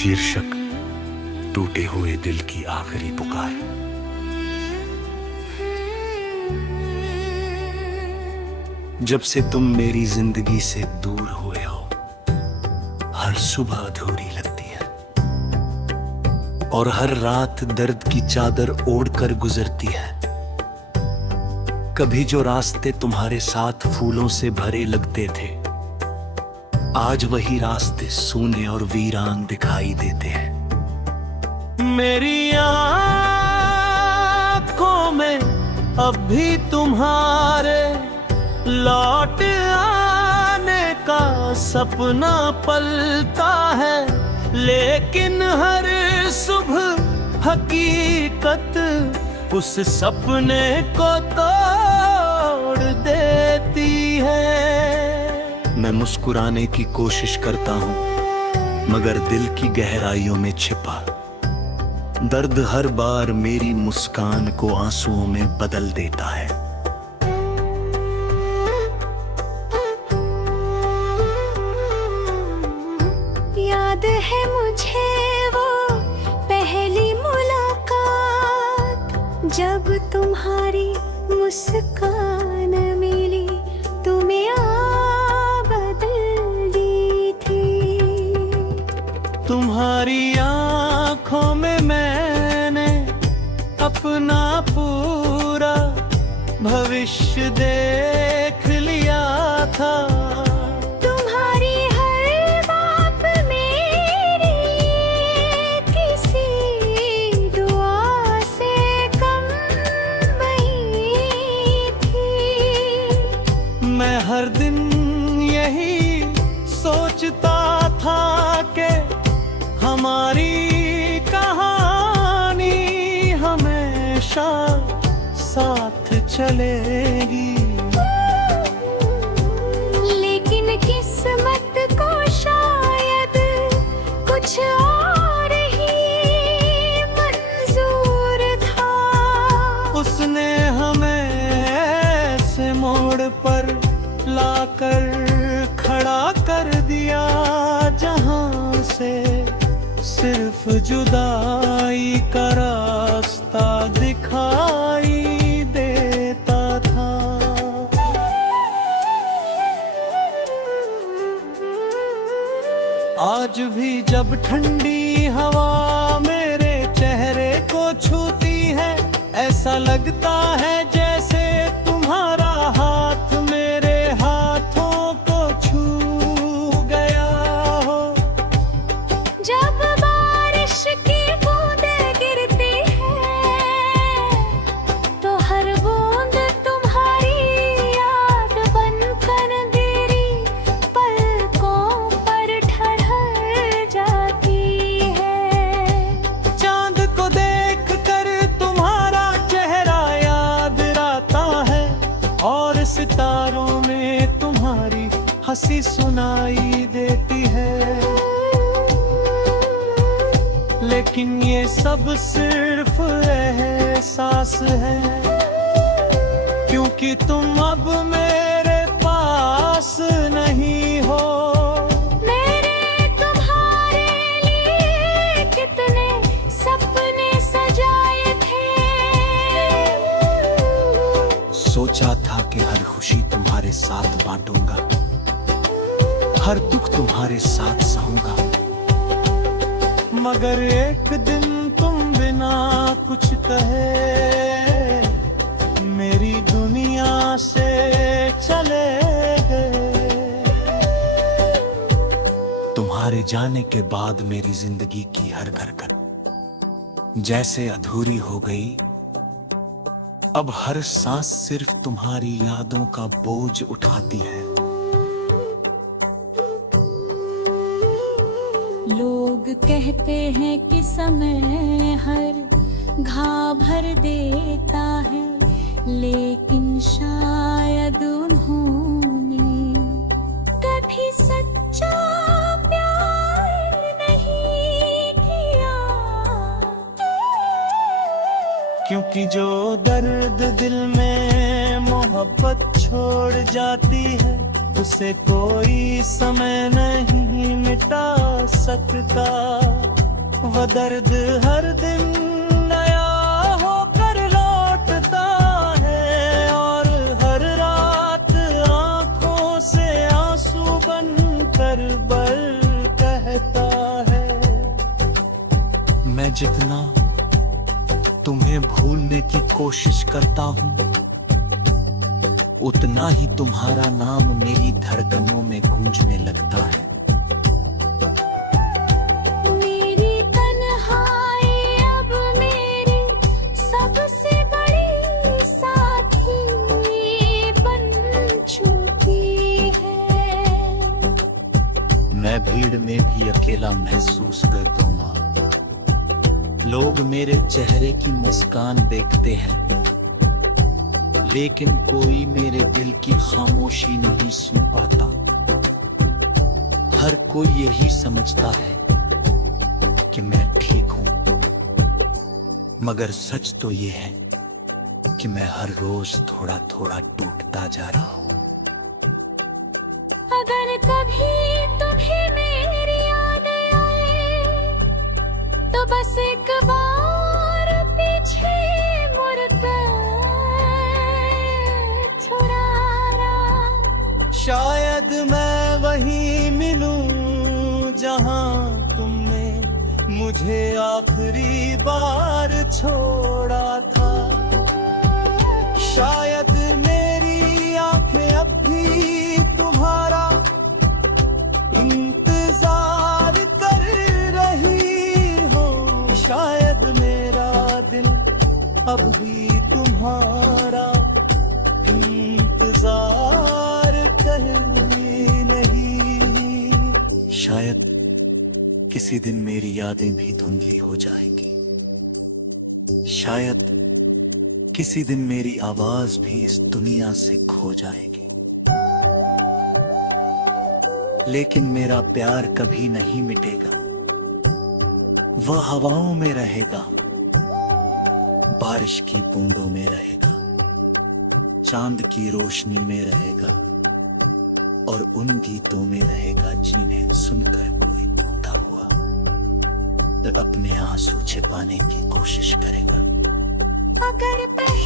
शीर्षक टूटे हुए दिल की आखिरी पुकार। जब से तुम मेरी जिंदगी से दूर हुए हो, हर सुबह अधूरी लगती है और हर रात दर्द की चादर ओढ़कर गुजरती है। कभी जो रास्ते तुम्हारे साथ फूलों से भरे लगते थे, आज वही रास्ते सूने और वीरान दिखाई देते हैं। मेरी आँखों में अब भी तुम्हारे लौट आने का सपना पलता है, लेकिन हर सुबह हकीकत उस सपने को तोड़ देती है। मैं मुस्कुराने की कोशिश करता हूँ, मगर दिल की गहराइयों में छिपा दर्द हर बार मेरी मुस्कान को आंसुओं में बदल देता है। याद है मुझे वो पहली मुलाकात, जब तुम्हारी मुस्कान मिली, तुम्हें तुम्हारी आँखों में मैंने अपना पूरा भविष्य देख लिया था। तुम्हारी हर बात मेरी किसी दुआ से कम नहीं थी। मैं हर दिन यही सोचता था कि हमारी कहानी हमेशा साथ चलेगी, लेकिन किस्मत को शायद कुछ और ही मंजूर था। उसने हमें ऐसे मोड़ पर लाकर खड़ा कर दिया, जहां से सिर्फ जुदाई का रास्ता दिखाई देता था। आज भी जब ठंडी हवा मेरे चेहरे को छूती है, ऐसा लगता है जैसे तुम्हारा हाथ मेरे हाथों को छू गया हो। जब बारिश की बूंदें गिरती हैं, तो हर बूंद तुम्हारी याद बनकर मेरी पलकों पर ठहर जाती है। चांद को देखकर तुम्हारा चेहरा याद आता है, और सितारों में तुम्हारी हंसी सुनाई देती है। लेकिन ये सब सिर्फ एहसास है, क्योंकि तुम अब मेरे पास नहीं हो। मैंने तुम्हारे लिए कितने सपने सजाए थे। सोचा था कि हर खुशी तुम्हारे साथ बांटूंगा, हर दुख तुम्हारे साथ सहूंगा, मगर एक दिन तुम बिना कुछ कहे मेरी दुनिया से चले गए। तुम्हारे जाने के बाद मेरी जिंदगी की हर हरकत जैसे अधूरी हो गई। अब हर सांस सिर्फ तुम्हारी यादों का बोझ उठाती है। लोग कहते हैं कि समय हर घाव भर देता है, लेकिन शायद उन्होंने कभी सच्चा प्यार नहीं किया। क्योंकि जो दर्द दिल में मोहब्बत छोड़ जाती है, उसे कोई समय नहीं नहीं मिटा सकता। वो दर्द हर दिन नया होकर लौटता है और हर रात आंखों से आंसू बनकर बल कहता है। मैं जितना तुम्हें भूलने की कोशिश करता हूँ, उतना ही तुम्हारा नाम मेरी धड़कनों में गूंजने लगता है। मेरी तन्हाई अब मेरी सबसे बड़ी साथी बन चुकी है। मैं भीड़ में भी अकेला महसूस करता हूँ। लोग मेरे चेहरे की मुस्कान देखते हैं, लेकिन कोई मेरे दिल की खामोशी नहीं सुन पाता। हर कोई यही समझता है कि मैं ठीक हूं, मगर सच तो ये है कि मैं हर रोज थोड़ा थोड़ा टूटता जा रहा हूं। अगर कभी तुम्हें मेरी याद आए तो बस एक बार पीछे मुड़कर थोड़ा शायद मैं वहीं मिलूं जहां तुमने मुझे आखिरी बार छोड़ा था। शायद मेरी आंखें अब भी तुम्हारा इंतजार कर रही हो। शायद मेरा दिल अब भी तुम्हारा इंतजार कर नहीं। शायद किसी दिन मेरी यादें भी धुंधली हो जाएंगी। शायद किसी दिन मेरी आवाज भी इस दुनिया से खो जाएगी। लेकिन मेरा प्यार कभी नहीं मिटेगा। वह हवाओं में रहेगा, बारिश की बूंदों में रहेगा, चांद की रोशनी में रहेगा और उन गीतों में रहेगा जिन्हें सुनकर कोई टूटा हुआ तो अपने आंसू छिपाने की कोशिश करेगा। अगर पहले